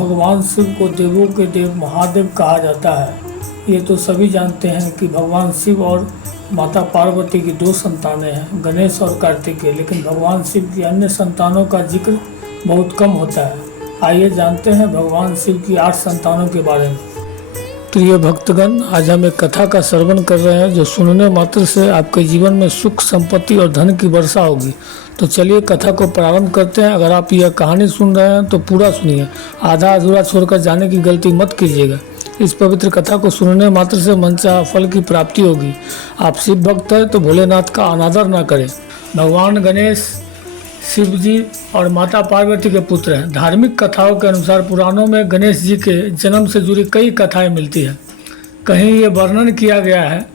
भगवान शिव को देवों के देव महादेव कहा जाता है। ये तो सभी जानते हैं कि भगवान शिव और माता पार्वती की दो संतानें हैं, गणेश और कार्तिकेय। लेकिन भगवान शिव की अन्य संतानों का जिक्र बहुत कम होता है। आइए जानते हैं भगवान शिव की 8 संतानों के बारे में। प्रिय भक्तगण, आज हम एक कथा का श्रवण कर रहे हैं जो सुनने मात्र से आपके जीवन में सुख, संपत्ति और धन की वर्षा होगी। तो चलिए कथा को प्रारंभ करते हैं। अगर आप यह कहानी सुन रहे हैं तो पूरा सुनिए, आधा अधूरा छोड़कर जाने की गलती मत कीजिएगा। इस पवित्र कथा को सुनने मात्र से मनचाहा फल की प्राप्ति होगी। आप शिव भक्त हैं तो भोलेनाथ का अनादर न करें। भगवान गणेश शिव जी और माता पार्वती के पुत्र हैं। धार्मिक कथाओं के अनुसार पुराणों में गणेश जी के जन्म से जुड़ी कई कथाएं मिलती हैं। कहीं ये वर्णन किया गया है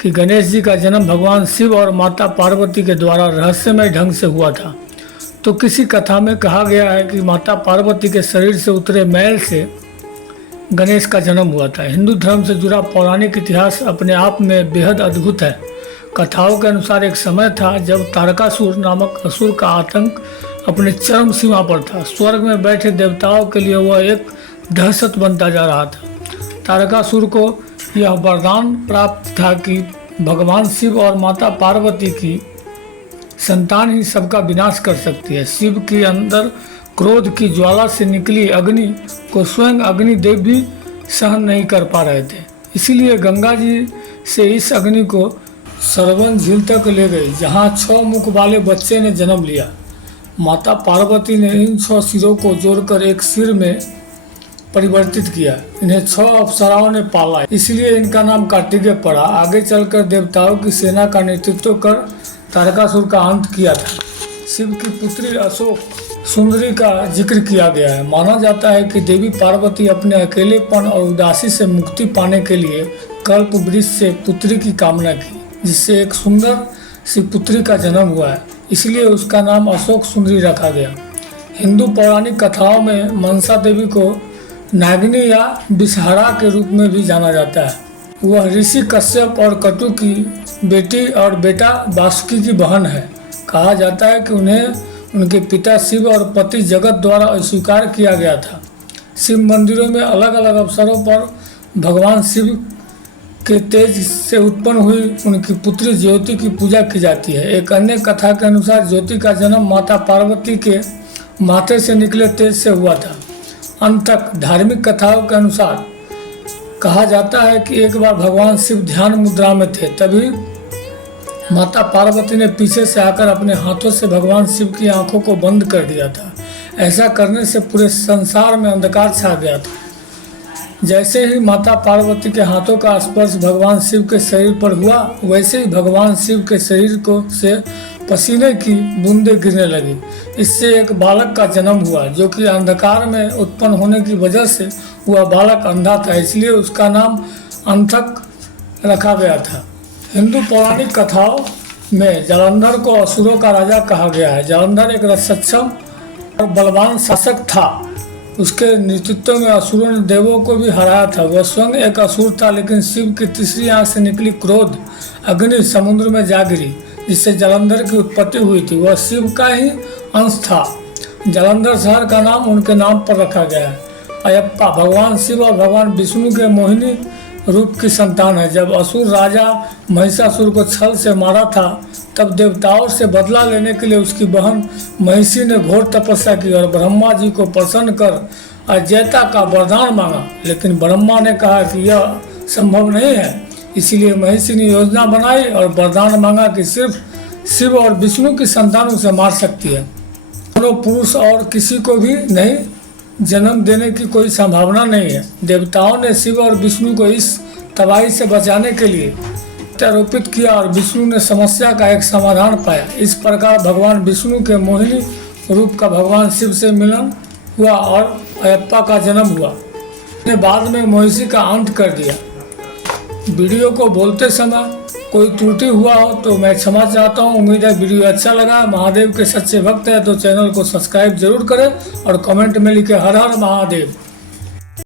कि गणेश जी का जन्म भगवान शिव और माता पार्वती के द्वारा रहस्यमय ढंग से हुआ था। तो किसी कथा में कहा गया है कि माता पार्वती के शरीर से उतरे मैल से गणेश का जन्म हुआ था। हिंदू धर्म से जुड़ा पौराणिक इतिहास अपने आप में बेहद अद्भुत है। कथाओं के अनुसार एक समय था जब तारकासुर नामक असुर का आतंक अपने चरम सीमा पर था। स्वर्ग में बैठे देवताओं के लिए वह एक दहशत बनता जा रहा था। तारकासुर को यह वरदान प्राप्त था कि भगवान शिव और माता पार्वती की संतान ही सबका विनाश कर सकती है। शिव के अंदर क्रोध की ज्वाला से निकली अग्नि को स्वयं अग्निदेव भी सहन नहीं कर पा रहे थे। इसीलिए गंगा जी से इस अग्नि को सरवन झील तक ले गई, जहाँ 6 मुख वाले बच्चे ने जन्म लिया। माता पार्वती ने इन 6 सिरों को जोड़कर एक सिर में परिवर्तित किया। इन्हें 6 अप्सराओं ने पाला, इसलिए इनका नाम कार्तिकेय पड़ा। आगे चलकर देवताओं की सेना का नेतृत्व कर तारकासुर का अंत किया था। शिव की पुत्री अशोक सुंदरी का जिक्र किया गया है। माना जाता है कि देवी पार्वती अपने अकेलेपन और उदासी से मुक्ति पाने के लिए कल्प वृक्ष से पुत्री की कामना की, जिससे एक सुंदर सी पुत्री का जन्म हुआ है। इसलिए उसका नाम अशोक सुंदरी रखा गया। हिंदू पौराणिक कथाओं में मनसा देवी को नागिनी या विषहरा के रूप में भी जाना जाता है। वह ऋषि कश्यप और कटु की बेटी और बेटा वासुकी की बहन है। कहा जाता है कि उन्हें उनके पिता शिव और पति जगत द्वारा अस्वीकार किया गया था। शिव मंदिरों में अलग अलग अवसरों पर भगवान शिव के तेज से उत्पन्न हुई उनकी पुत्री ज्योति की पूजा की जाती है। एक अन्य कथा के अनुसार ज्योति का जन्म माता पार्वती के माथे से निकले तेज से हुआ था। अंत तक धार्मिक कथाओं के अनुसार कहा जाता है कि एक बार भगवान शिव ध्यान मुद्रा में थे, तभी माता पार्वती ने पीछे से आकर अपने हाथों से भगवान शिव की आंखों को बंद कर दिया था। ऐसा करने से पूरे संसार में अंधकार छा गया था। जैसे ही माता पार्वती के हाथों का स्पर्श भगवान शिव के शरीर पर हुआ, वैसे ही भगवान शिव के शरीर को से पसीने की बूंदें गिरने लगी। इससे एक बालक का जन्म हुआ, जो कि अंधकार में उत्पन्न होने की वजह से वह बालक अंधा था, इसलिए उसका नाम अंधक रखा गया था। हिंदू पौराणिक कथाओं में जालंधर को असुरों का राजा कहा गया है। जालंधर एक सक्षम और बलवान शासक था। उसके नेतृत्व में असुरों ने देवों को भी हराया था। वह स्वयं एक असुर था, लेकिन शिव की तीसरी आंख से निकली क्रोध अग्नि समुद्र में जा गिरी, जिससे जालंधर की उत्पत्ति हुई थी। वह शिव का ही अंश था। जालंधर शहर का नाम उनके नाम पर रखा गया है। अयप्पा भगवान शिव और भगवान विष्णु के मोहिनी रूप की संतान है। जब असुर राजा महिषासुर को छल से मारा था, तब देवताओं से बदला लेने के लिए उसकी बहन महिषी ने घोर तपस्या की और ब्रह्मा जी को प्रसन्न कर अजैयता का वरदान मांगा। लेकिन ब्रह्मा ने कहा कि यह संभव नहीं है। इसीलिए महिषी ने योजना बनाई और वरदान मांगा कि सिर्फ शिव और विष्णु की संतान उसे मार सकती है। दोनों पुरुष और किसी को भी नहीं जन्म देने की कोई संभावना नहीं है। देवताओं ने शिव और विष्णु को इस तबाही से बचाने के लिए आरोपित किया और विष्णु ने समस्या का एक समाधान पाया। इस प्रकार भगवान विष्णु के मोहिनी रूप का भगवान शिव से मिलन हुआ और अयप्पा का जन्म हुआ। ने बाद में महिषी का अंत कर दिया। वीडियो को बोलते समय कोई त्रुटि हुआ हो तो मैं क्षमा चाहता हूँ। उम्मीद है वीडियो अच्छा लगा। महादेव के सच्चे भक्त हैं तो चैनल को सब्सक्राइब जरूर करें और कमेंट में लिखे हर हर महादेव।